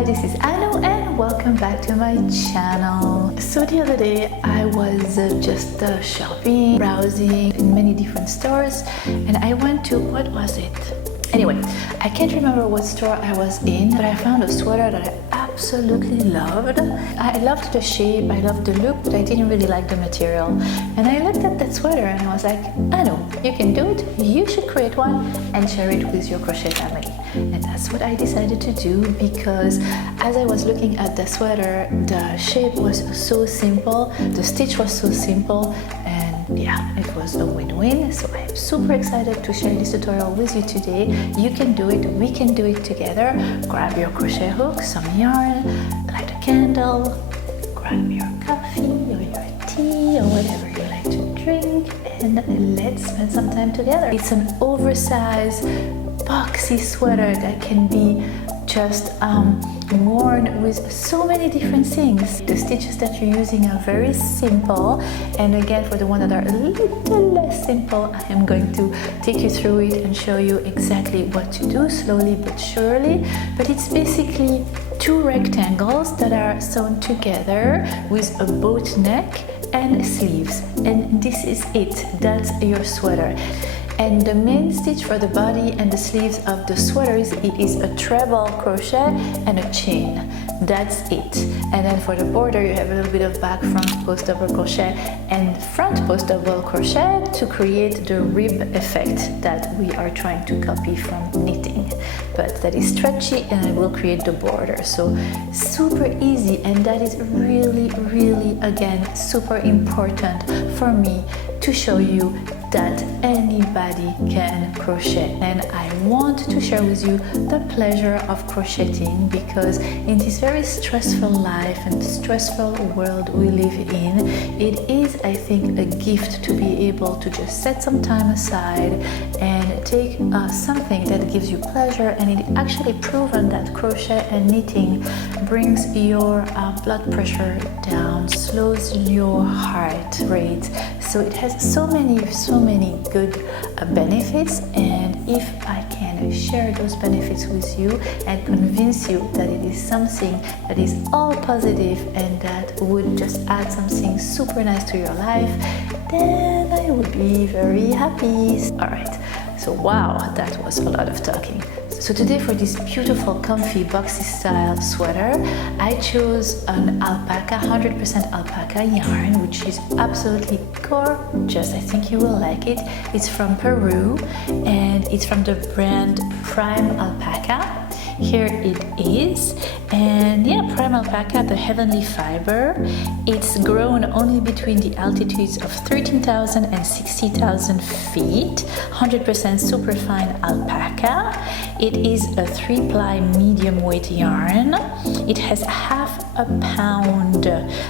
Hi, this is Annoo and welcome back to my channel. So the other day I was just shopping, browsing in many different stores, and I went to, what was it? Anyway, I can't remember what store I was in, but I found a sweater that I absolutely loved. I loved the shape, I loved the look, but I didn't really like the material. And I looked at that sweater and I was like, Annoo, you can do it, you should create one and share it with your crochet family. And that's what I decided to do, because as I was looking at the sweater, the shape was so simple, the stitch was so simple, and yeah, it was a win-win. So I'm super excited to share this tutorial with you today. You can do it, we can do it together. Grab your crochet hook, some yarn, light a candle, grab your coffee or your tea or whatever you like to drink, and let's spend some time together. It's an oversized boxy sweater that can be just worn with so many different things. The stitches that you're using are very simple, and again, for the ones that are a little less simple, I am going to take you through it and show you exactly what to do, slowly but surely. But it's basically two rectangles that are sewn together with a boat neck and sleeves, and this is it. That's your sweater. And the main stitch for the body and the sleeves of the sweater is a treble crochet and a chain. That's it. And then for the border, you have a little bit of back, front post double crochet and front post double crochet to create the rib effect that we are trying to copy from knitting. But that is stretchy, and I will create the border. So super easy, and that is really, really, again, super important for me to show you that anybody can crochet. And I want to share with you the pleasure of crocheting, because in this very stressful life and stressful world we live in, it is, I think, a gift to be able to just set some time aside and take something that gives you pleasure. And it actually proven that crochet and knitting brings your blood pressure down, slows your heart rate. So it has so many good benefits, and if I can share those benefits with you and convince you that it is something that is all positive and that would just add something super nice to your life, then I would be very happy. Alright, so wow, that was a lot of talking. So today, for this beautiful, comfy, boxy style sweater, I chose an alpaca, 100% alpaca yarn, which is absolutely gorgeous. I think you will like it. It's from Peru, and it's from the brand Prime Alpaca. Here it is, and yeah, Prime Alpaca, the heavenly fiber. It's grown only between the altitudes of 13,000 and 60,000 feet, 100% superfine alpaca. It is a 3-ply medium weight yarn. It has half a pound,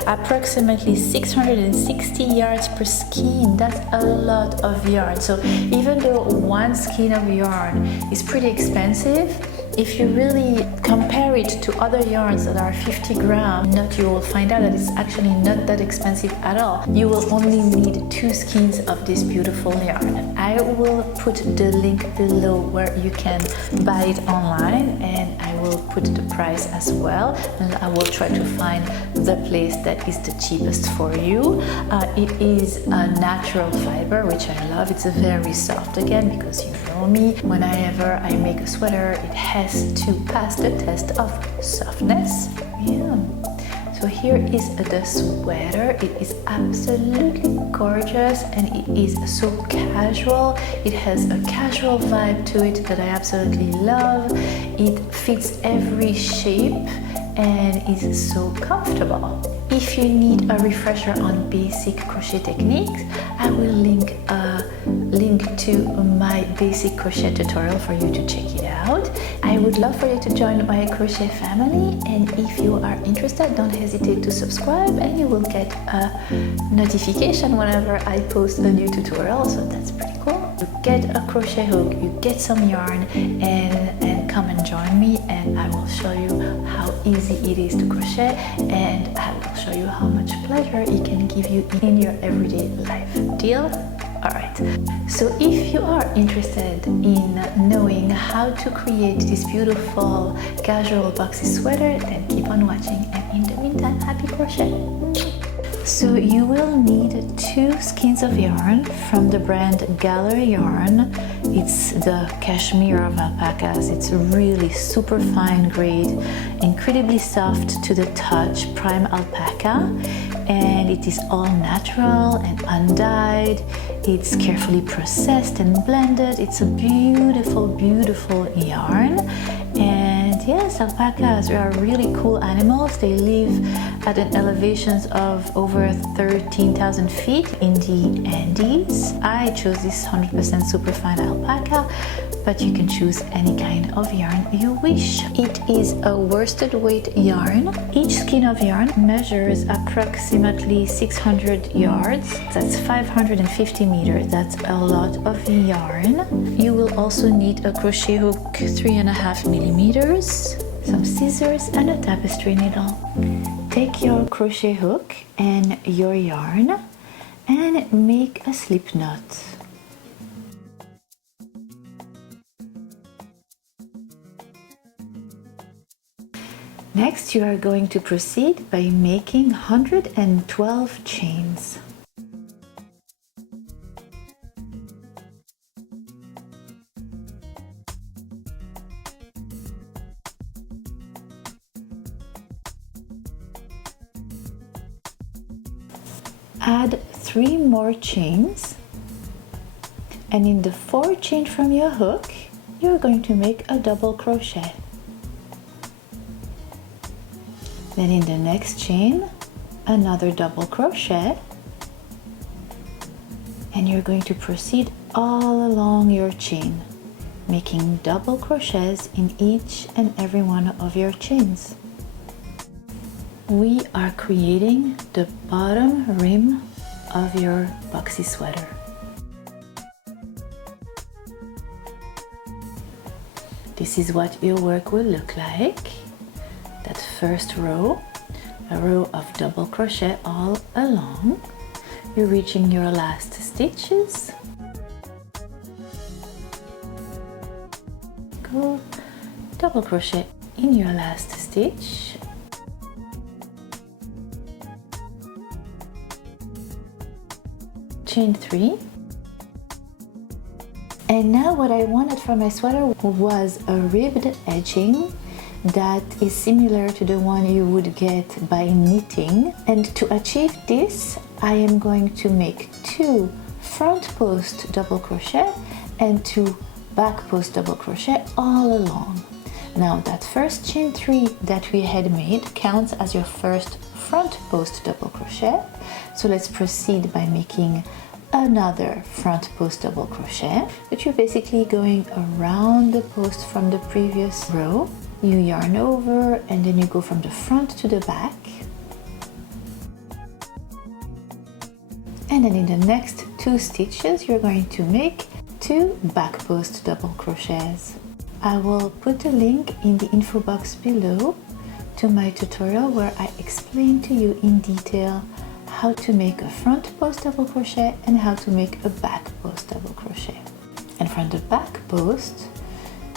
approximately 660 yards per skein. That's a lot of yarn. So even though one skein of yarn is pretty expensive, if you really compare it to other yarns that are 50 grams, you will find out that it's actually not that expensive at all. You will only need 2 skeins of this beautiful yarn. I will put the link below where you can buy it online, and I will put the price as well, and I will try to find the place that is the cheapest for you. It is a natural fiber, which I love. It's very soft, again, because you know me, whenever I make a sweater, it has to pass the test of softness. Yeah. So here is the sweater. It is absolutely gorgeous, and it is so casual. It has a casual vibe to it that I absolutely love. It fits every shape and is so comfortable. If you need a refresher on basic crochet techniques, I will link a link to my basic crochet tutorial for you to check it out. I would love for you to join my crochet family, and if you are interested, don't hesitate to subscribe, and you will get a notification whenever I post a new tutorial. So that's pretty cool. You get a crochet hook, you get some yarn, and come and join me, and I will show you how easy it is to crochet, and I will show you how much pleasure it can give you in your everyday life. Deal? All Alright, so if you are interested in knowing how to create this beautiful casual boxy sweater, then keep on watching, and in the meantime, happy crochet! So you will need 2 skeins of yarn from the brand Gallery Yarn. It's the cashmere of alpacas. It's really super fine grade, incredibly soft to the touch, prime alpaca, and it is all natural and undyed. It's carefully processed and blended. It's a beautiful, beautiful yarn. And yes, alpacas are really cool animals. They live at an elevations of over 13,000 feet in the Andes. I chose this 100% superfine alpaca, but you can choose any kind of yarn you wish. It is a worsted weight yarn. Each skein of yarn measures approximately 600 yards. That's 550 meters. That's a lot of yarn. You will also need a crochet hook 3.5 millimeters, some scissors, and a tapestry needle. Take your crochet hook and your yarn and make a slip knot. Next, you are going to proceed by making 112 chains. Add 3 more chains, and in the 4th chain from your hook, you're going to make a double crochet. Then in the next chain, another double crochet, and you're going to proceed all along your chain, making double crochets in each and every one of your chains. We are creating the bottom rim of your boxy sweater. This is what your work will look like. That first row, a row of double crochet all along. You're reaching your last stitches. Go double crochet in your last stitch. Chain 3. And now what I wanted for my sweater was a ribbed edging that is similar to the one you would get by knitting. And to achieve this, I am going to make 2 front post double crochet and 2 back post double crochet all along. Now that first chain 3 that we had made counts as your first front post double crochet. So let's proceed by making another front post double crochet, but you're basically going around the post from the previous row. You yarn over and then you go from the front to the back. And then in the next 2 stitches, you're going to make 2 back post double crochets. I will put a link in the info box below to my tutorial where I explain to you in detail how to make a front post double crochet and how to make a back post double crochet. And from the back post,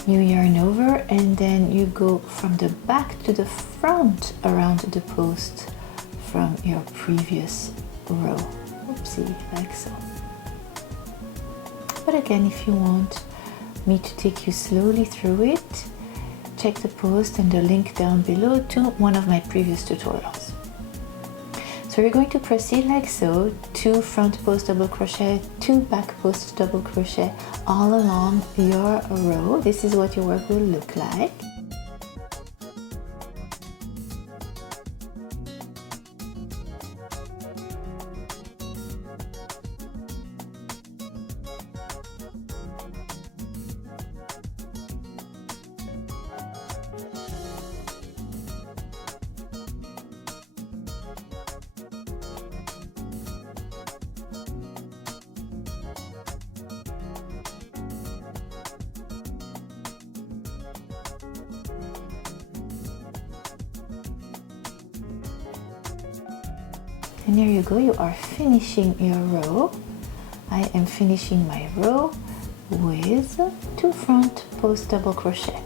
you yarn over and then you go from the back to the front around the post from your previous row. Oopsie, like so. But again, if you want me to take you slowly through it, check the post and the link down below to one of my previous tutorials. So you're going to proceed like so, 2 front post double crochet, 2 back post double crochet all along your row. This is what your work will look like. And there you go, you are finishing your row. I am finishing my row with 2 front post double crochet.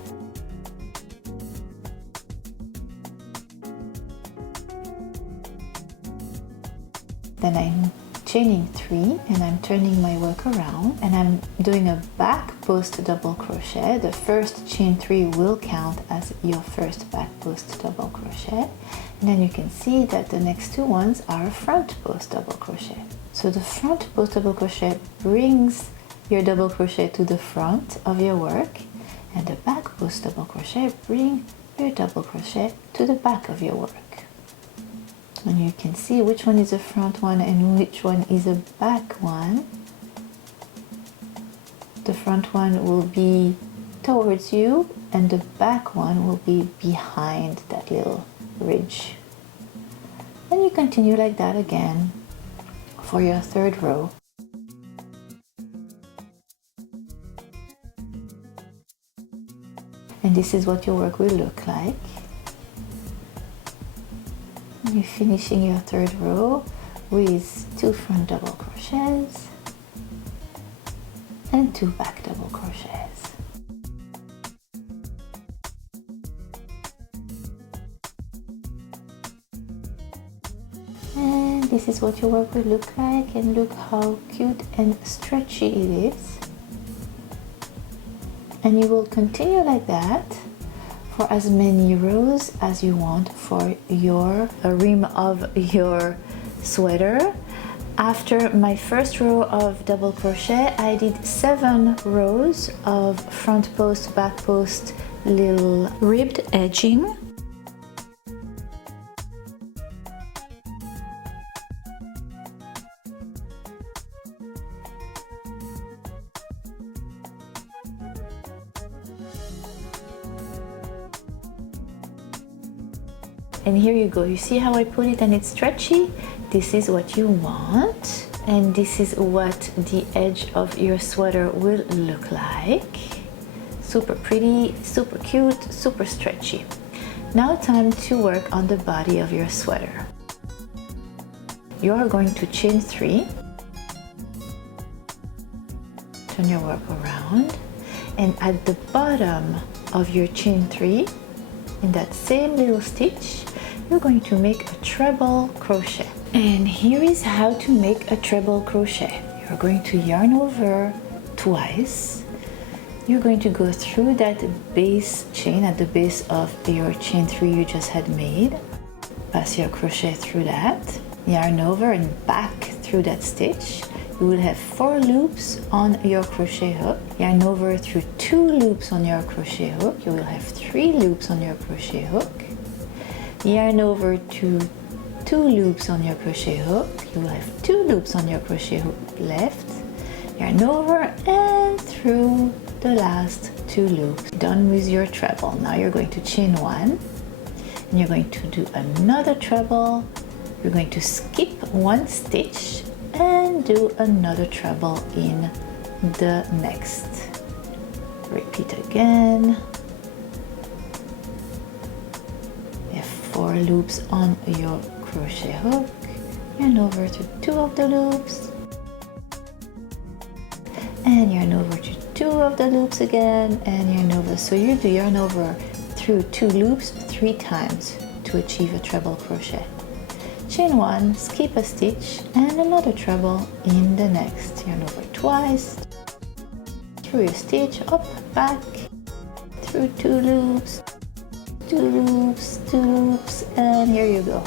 Then I'm chaining 3 and I'm turning my work around and I'm doing a back post double crochet. The first chain 3 will count as your first back post double crochet, and then you can see that the next 2 ones are front post double crochet. So the front post double crochet brings your double crochet to the front of your work, and the back post double crochet bring your double crochet to the back of your work. And you can see which one is a front one and which one is a back one. The front one will be towards you and the back one will be behind that little ridge. And you continue like that again for your 3rd row. And this is what your work will look like. You're finishing your 3rd row with 2 front double crochets and 2 back double crochets. And this is what your work will look like, and look how cute and stretchy it is. And you will continue like that for as many rows as you want for your rim of your sweater. After my first row of double crochet, I did 7 rows of front post, back post, little ribbed edging. And here you go, you see how I put it and it's stretchy? This is what you want, and this is what the edge of your sweater will look like. Super pretty, super cute, super stretchy. Now time to work on the body of your sweater. You are going to chain 3, turn your work around, and at the bottom of your chain 3, in that same little stitch, you're going to make a treble crochet. And here is how to make a treble crochet. You're going to yarn over twice. You're going to go through that base chain at the base of your chain 3 you just had made. Pass your crochet through that. Yarn over and back through that stitch. You will have 4 loops on your crochet hook. Yarn over through 2 loops on your crochet hook. You will have 3 loops on your crochet hook. Yarn over to 2 loops on your crochet hook. You will have 2 loops on your crochet hook left. Yarn over and through the last 2 loops. Done with your treble. Now you're going to chain 1 and you're going to do another treble. You're going to skip 1 stitch and do another treble in the next. Repeat again. 4 loops on your crochet hook, yarn over to 2 of the loops, and yarn over to 2 of the loops again, and yarn over. So you do yarn over through 2 loops 3 times to achieve a treble crochet. Chain 1, skip a stitch, and another treble in the next. Yarn over twice, through your stitch, up, back, through 2 loops, 2 loops, 2 loops, and here you go.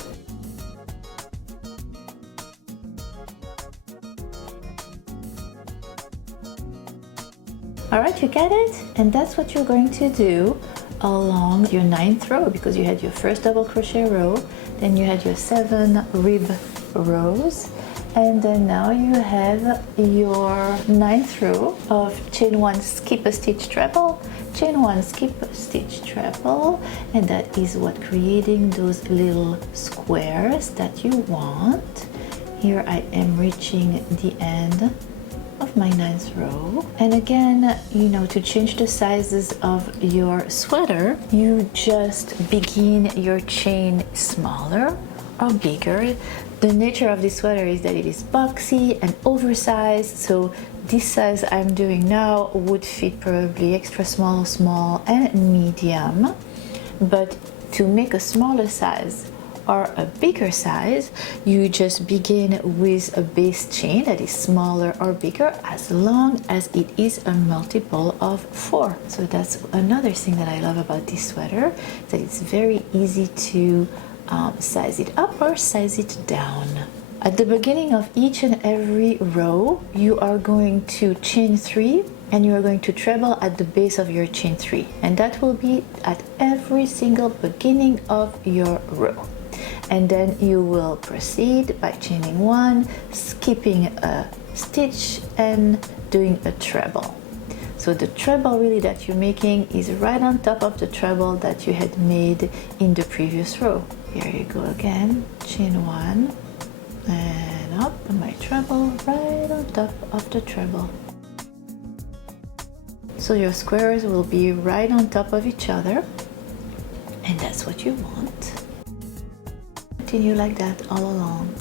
Alright, you get it? And that's what you're going to do along your 9th row, because you had your first double crochet row, then you had your 7 rib rows, and then now you have your 9th row of chain 1, skip a stitch, treble, chain 1, skip a stitch, treble, and that is what creating those little squares that you want. Here I am reaching the end of my 9th row, and again, you know, to change the sizes of your sweater, you just begin your chain smaller or bigger The nature of this sweater is that it is boxy and oversized, so this size I'm doing now would fit probably extra small, small and medium. But to make a smaller size or a bigger size, you just begin with a base chain that is smaller or bigger as long as it is a multiple of 4. So that's another thing that I love about this sweater, that it's very easy to size it up or size it down. At the beginning of each and every row, you are going to chain 3 and you are going to treble at the base of your chain 3, and that will be at every single beginning of your row. And then you will proceed by chaining 1, skipping a stitch and doing a treble. So the treble really that you're making is right on top of the treble that you had made in the previous row. Here you go again, chain 1 and up my treble right on top of the treble. So your squares will be right on top of each other, and that's what you want. Continue like that all along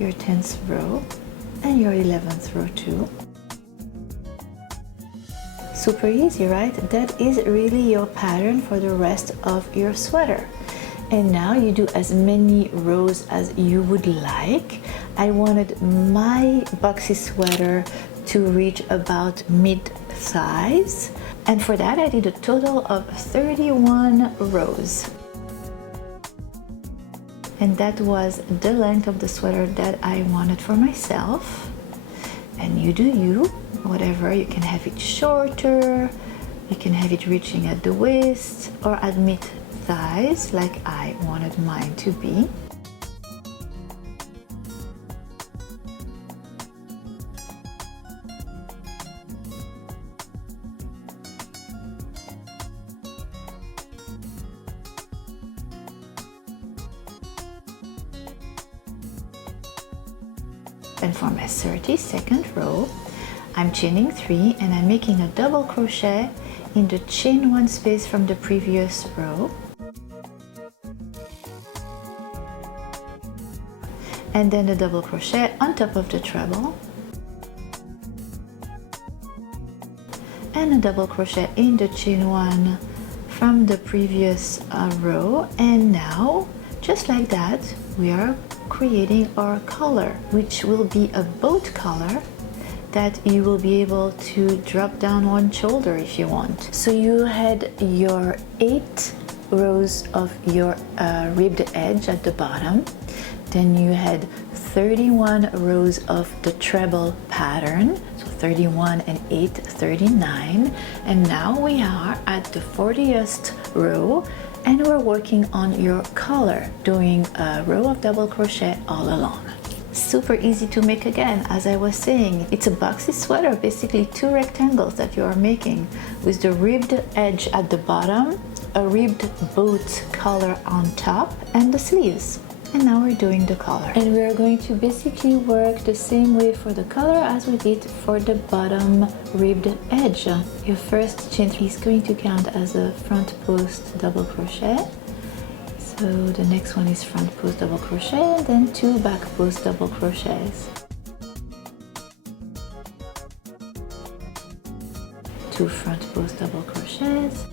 your 10th row and your 11th row too. Super easy, right? That is really your pattern for the rest of your sweater. And now you do as many rows as you would like. I wanted my boxy sweater to reach about mid-size, and for that I did a total of 31 rows. And that was the length of the sweater that I wanted for myself. And you do you, whatever. You can have it shorter, you can have it reaching at the waist or at mid-thighs like I wanted mine to be. And for my 32nd row, I'm chaining 3 and I'm making a double crochet in the chain 1 space from the previous row. And then a double crochet on top of the treble. And a double crochet in the chain 1 from the previous row. And now, just like that, we are creating our collar, which will be a boat collar that you will be able to drop down one shoulder if you want. So you had your 8 rows of your ribbed edge at the bottom, then you had 31 rows of the treble pattern, so 31 and 8, 39, and now we are at the 40th row and we're working on your collar, doing a row of double crochet all along. Super easy to make again, as I was saying. It's a boxy sweater, basically 2 rectangles that you are making with the ribbed edge at the bottom, a ribbed boat collar on top, and the sleeves. And now we're doing the collar. And we are going to basically work the same way for the collar as we did for the bottom ribbed edge. Your first chain 3 is going to count as a front post double crochet. So the next one is front post double crochet, and then 2 back post double crochets. 2 front post double crochets.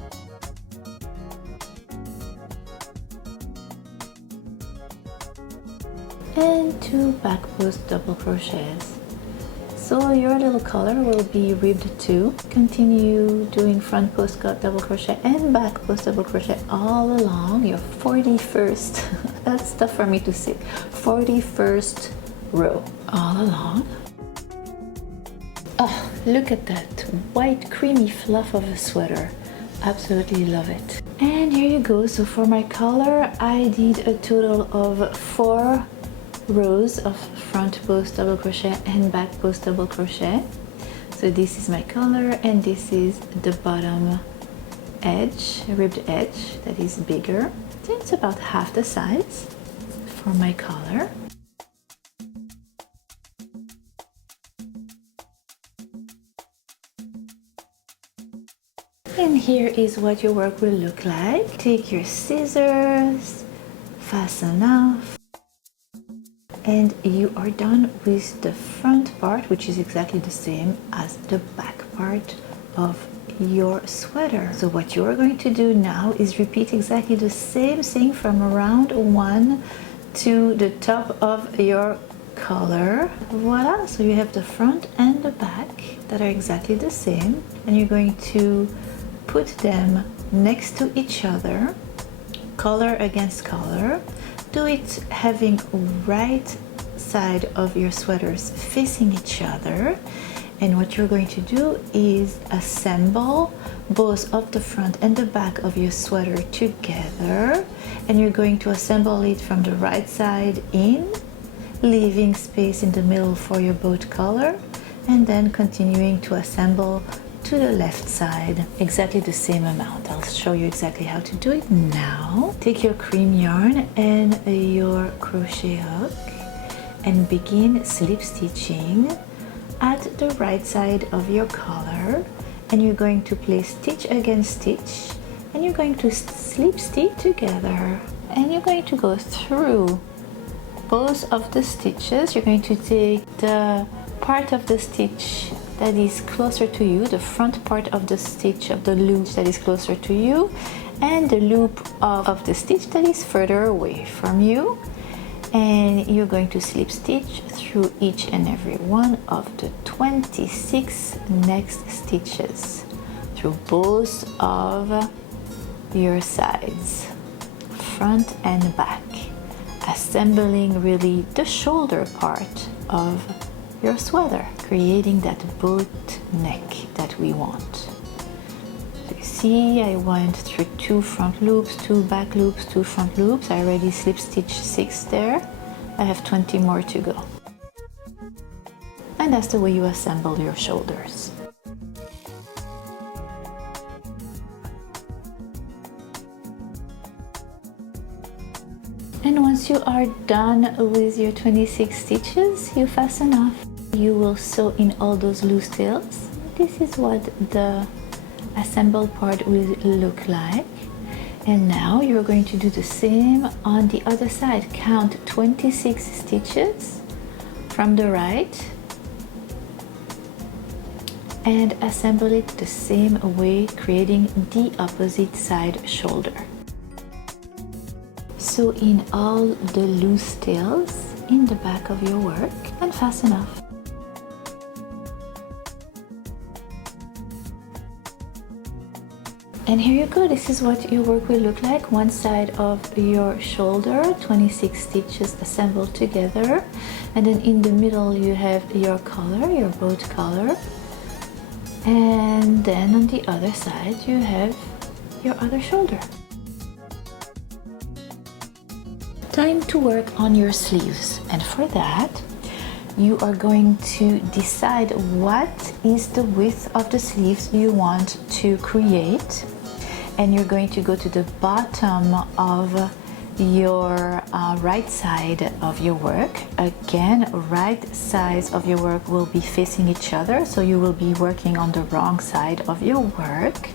And 2 back post double crochets. So your little collar will be ribbed too. Continue doing front post double crochet and back post double crochet all along your 41st, that's tough for me to say, 41st row all along. Oh, look at that white creamy fluff of a sweater. Absolutely love it. And here you go. So for my collar, I did a total of 4 rows of front post double crochet and back post double crochet. So this is my collar and this is the bottom edge, ribbed edge, that is bigger. So it's about half the size for my collar. And here is what your work will look like. Take your scissors, fasten off and you are done with the front part, which is exactly the same as the back part of your sweater. So what you are going to do now is repeat exactly the same thing from round 1 to the top of your collar. Voila, so you have the front and the back that are exactly the same, and you're going to put them next to each other, collar against collar. Do it having right side of your sweaters facing each other. And what you're going to do is assemble both of the front and the back of your sweater together, and you're going to assemble it from the right side in, leaving space in the middle for your boat collar, and then continuing to assemble to the left side, exactly the same amount. I'll show you exactly how to do it now. Take your cream yarn and your crochet hook and begin slip stitching at the right side of your collar, and you're going to place stitch against stitch, and you're going to slip stitch together, and you're going to go through both of the stitches. You're going to take the part of the stitch that is closer to you, the front part of the stitch of the loop that is closer to you, and the loop of the stitch that is further away from you, and you're going to slip stitch through each and every one of the 26 next stitches through both of your sides, front and back, assembling really the shoulder part of your sweater, creating that boat neck that we want. So you see, I went through 2 front loops, 2 back loops, 2 front loops. I already slip stitched 6 there. I have 20 more to go. And that's the way you assemble your shoulders. And once you are done with your 26 stitches, you fasten off. You will sew in all those loose tails. This is what the assembled part will look like. And now you're going to do the same on the other side. Count 26 stitches from the right and assemble it the same way, creating the opposite side shoulder. Sew in all the loose tails in the back of your work and fasten off. And here you go, this is what your work will look like. One side of your shoulder, 26 stitches assembled together, and then in the middle you have your collar, your boat collar, and then on the other side you have your other shoulder. Time to work on your sleeves, and for that you are going to decide what is the width of the sleeves you want to create, and you're going to go to the bottom of your right side of your work. Again, right sides of your work will be facing each other, so you will be working on the wrong side of your work.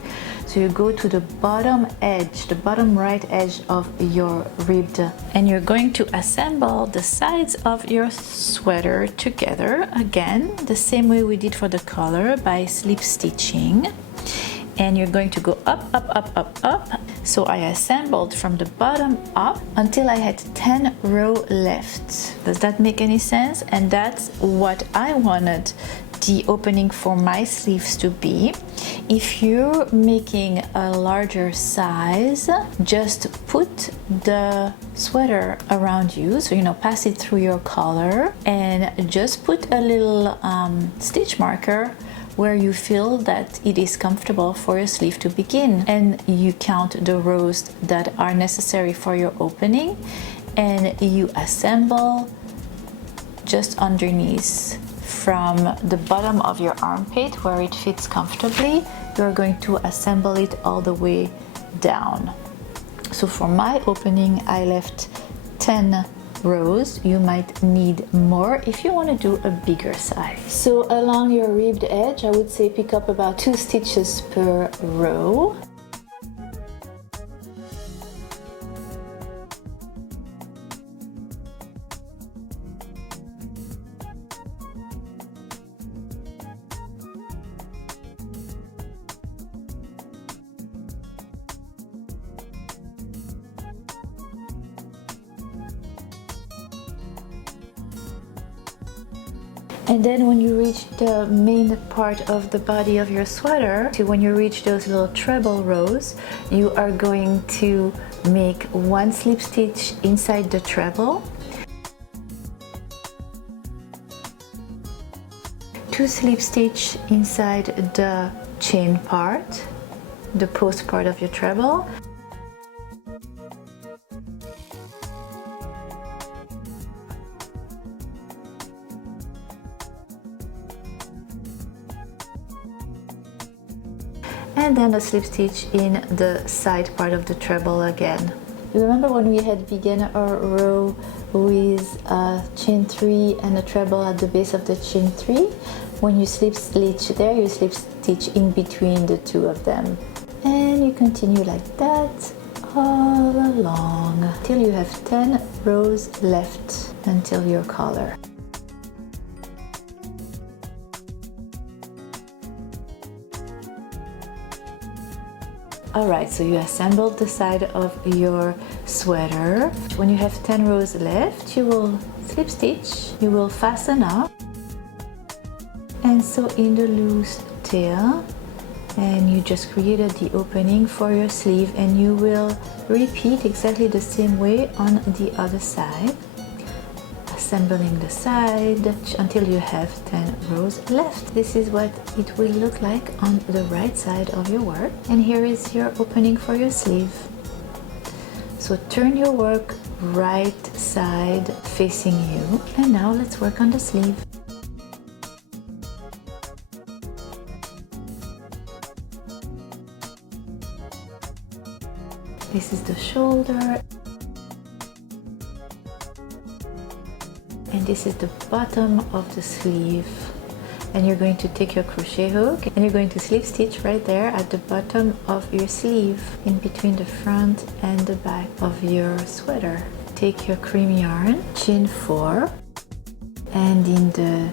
So you go to the bottom edge, the bottom right edge of your ribbed, and you're going to assemble the sides of your sweater together. Again, the same way we did for the collar, by slip stitching. And you're going to go up, up, up, up, up. So I assembled from the bottom up until I had 10 rows left. Does that make any sense? And that's what I wanted the opening for my sleeves to be. If you're making a larger size, just put the sweater around you, so pass it through your collar, and just put a little stitch marker where you feel that it is comfortable for your sleeve to begin, and you count the rows that are necessary for your opening, and you assemble just underneath from the bottom of your armpit where it fits comfortably. You're going to assemble it all the way down. So for my opening I left 10 rows. You might need more if you want to do a bigger size. So along your ribbed edge, I would say pick up about 2 stitches per row. And then when you reach the main part of the body of your sweater, when you reach those little treble rows, you are going to make one slip stitch inside the treble, 2 slip stitch inside the chain part, the post part of your treble, and then a slip stitch in the side part of the treble again. You remember when we had begun our row with a chain 3 and a treble at the base of the chain 3? When you slip stitch there, you slip stitch in between the two of them. And you continue like that all along till you have 10 rows left until your collar. Alright, so you assembled the side of your sweater. When you have 10 rows left, you will slip stitch, you will fasten up and sew in the loose tail, and you just created the opening for your sleeve, and you will repeat exactly the same way on the other side, assembling the side until you have 10 rows left. This is what it will look like on the right side of your work, and here is your opening for your sleeve. So turn your work right side facing you, and now let's work on the sleeve. This is the shoulder, and this is the bottom of the sleeve, and you're going to take your crochet hook and you're going to slip stitch right there at the bottom of your sleeve, in between the front and the back of your sweater. Take your cream yarn, chain 4, and in the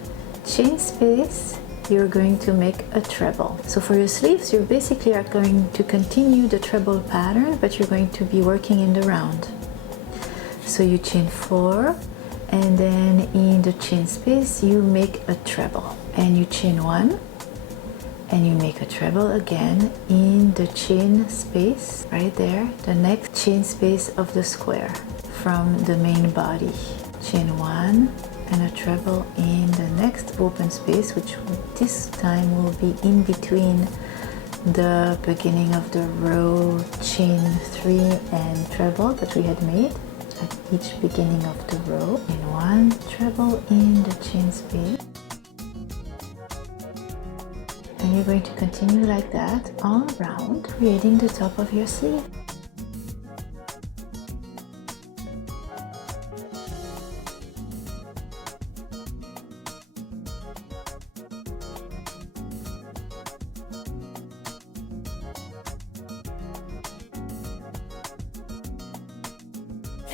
chain space you're going to make a treble. So for your sleeves, you basically are going to continue the treble pattern, but you're going to be working in the round. So you chain 4, and then in the chain space you make a treble, and you chain 1 and you make a treble again in the chain space right there, the next chain space of the square from the main body. Chain 1 and a treble in the next open space, which this time will be in between the beginning of the row, chain 3 and treble that we had made at each beginning of the row. In 1 treble in the chain space, and you're going to continue like that all around, creating the top of your sleeve.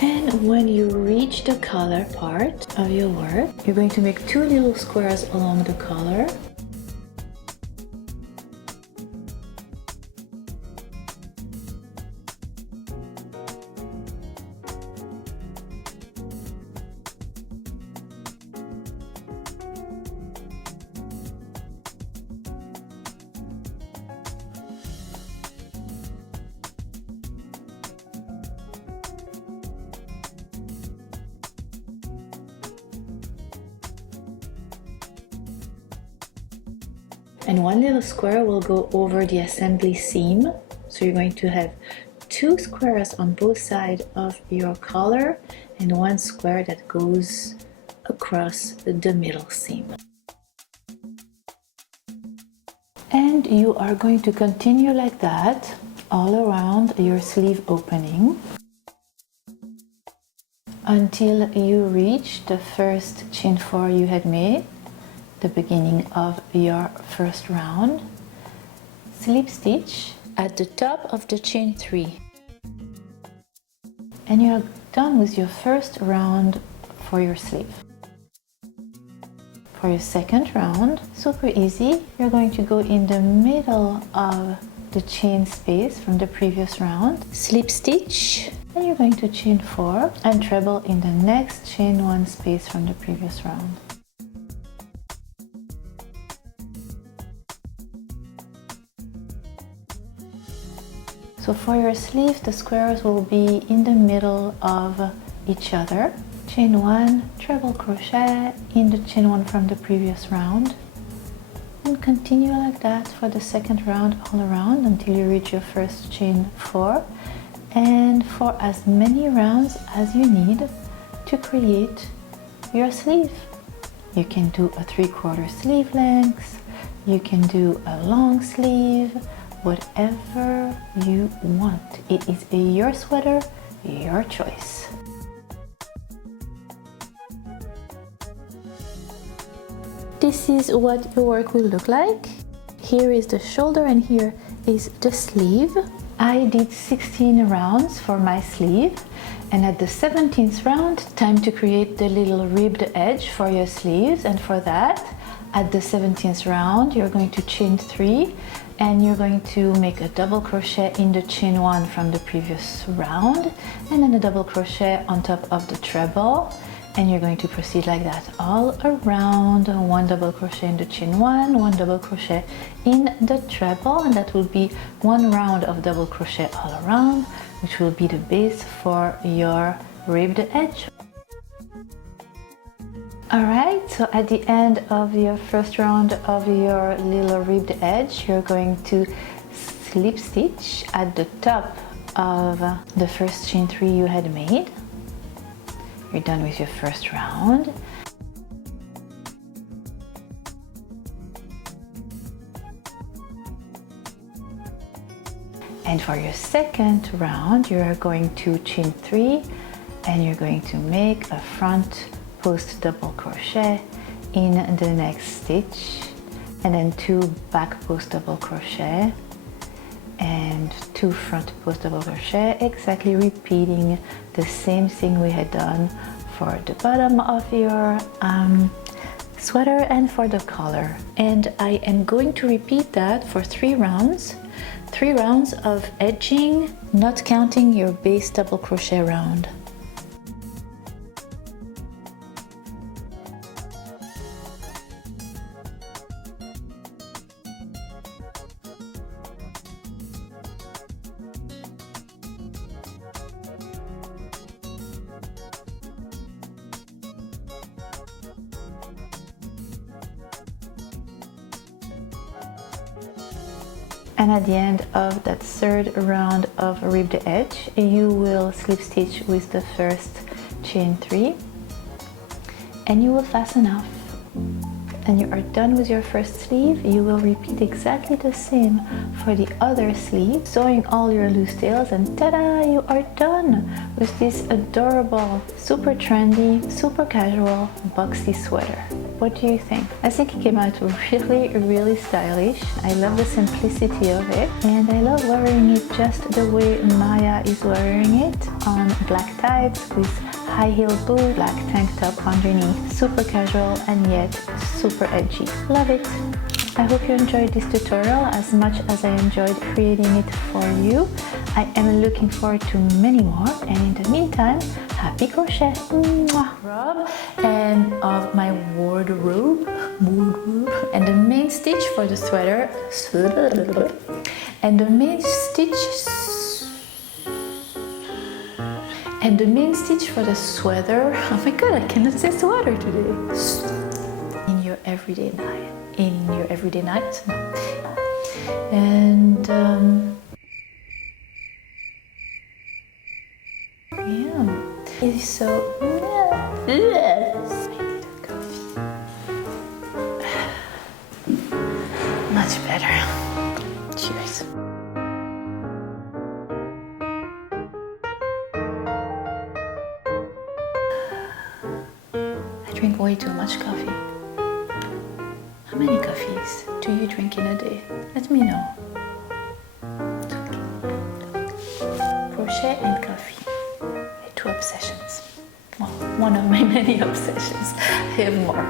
And when you reach the collar part of your work, you're going to make 2 little squares along the collar. And 1 little square will go over the assembly seam. So you're going to have 2 squares on both sides of your collar and 1 square that goes across the middle seam. And you are going to continue like that all around your sleeve opening until you reach the first chain 4 you had made, the beginning of your first round. Slip stitch at the top of the chain 3, and you are done with your first round for your sleeve. For your second round, super easy, you're going to go in the middle of the chain space from the previous round, slip stitch, and you're going to chain 4 and treble in the next chain 1 space from the previous round. So for your sleeve, the squares will be in the middle of each other. Chain 1, treble crochet in the chain 1 from the previous round, and continue like that for the second round all around until you reach your first chain 4, and for as many rounds as you need to create your sleeve. You can do a 3/4 sleeve length, you can do a long sleeve, whatever you want. It is your sweater, your choice. This is what your work will look like. Here is the shoulder and here is the sleeve. I did 16 rounds for my sleeve, and at the 17th round, time to create the little ribbed edge for your sleeves. And for that, at the 17th round, you're going to chain 3 and you're going to make a double crochet in the chain 1 from the previous round, and then a double crochet on top of the treble. And you're going to proceed like that all around. 1 double crochet in the chain 1, 1 double crochet in the treble, and that will be 1 round of double crochet all around, which will be the base for your ribbed edge. Alright, so at the end of your first round of your little ribbed edge, you're going to slip stitch at the top of the first chain 3 you had made. You're done with your first round. And for your second round, you are going to chain 3 and you're going to make a front post double crochet in the next stitch, and then 2 back post double crochet and 2 front post double crochet, exactly repeating the same thing we had done for the bottom of your sweater and for the collar. And I am going to repeat that for 3 rounds. 3 rounds of edging, not counting your base double crochet round. And at the end of that third round of ribbed edge, you will slip stitch with the first chain 3 and you will fasten off. And you are done with your first sleeve. You will repeat exactly the same for the other sleeve, sewing all your loose tails, and ta-da, you are done with this adorable, super trendy, super casual boxy sweater. What do you think? I think it came out really stylish. I love the simplicity of it, and I love wearing it just the way Maya is wearing it, on black tights with high heel boots, black tank top underneath. Super casual and yet super edgy. Love it! I hope you enjoyed this tutorial as much as I enjoyed creating it for you. I am looking forward to many more, and in the meantime, happy crochet! Mwah. And of my wardrobe, and the main stitch for the sweater, and the main stitch for the sweater. Oh my god, I cannot say sweater today. In your everyday night. No. And yeah, it's so I need a coffee. Much better. Cheers. I drink way too much coffee. How many coffees do you drink in a day? Let me know. Crochet and coffee. My 2 obsessions. Well, one of my many obsessions. I have more.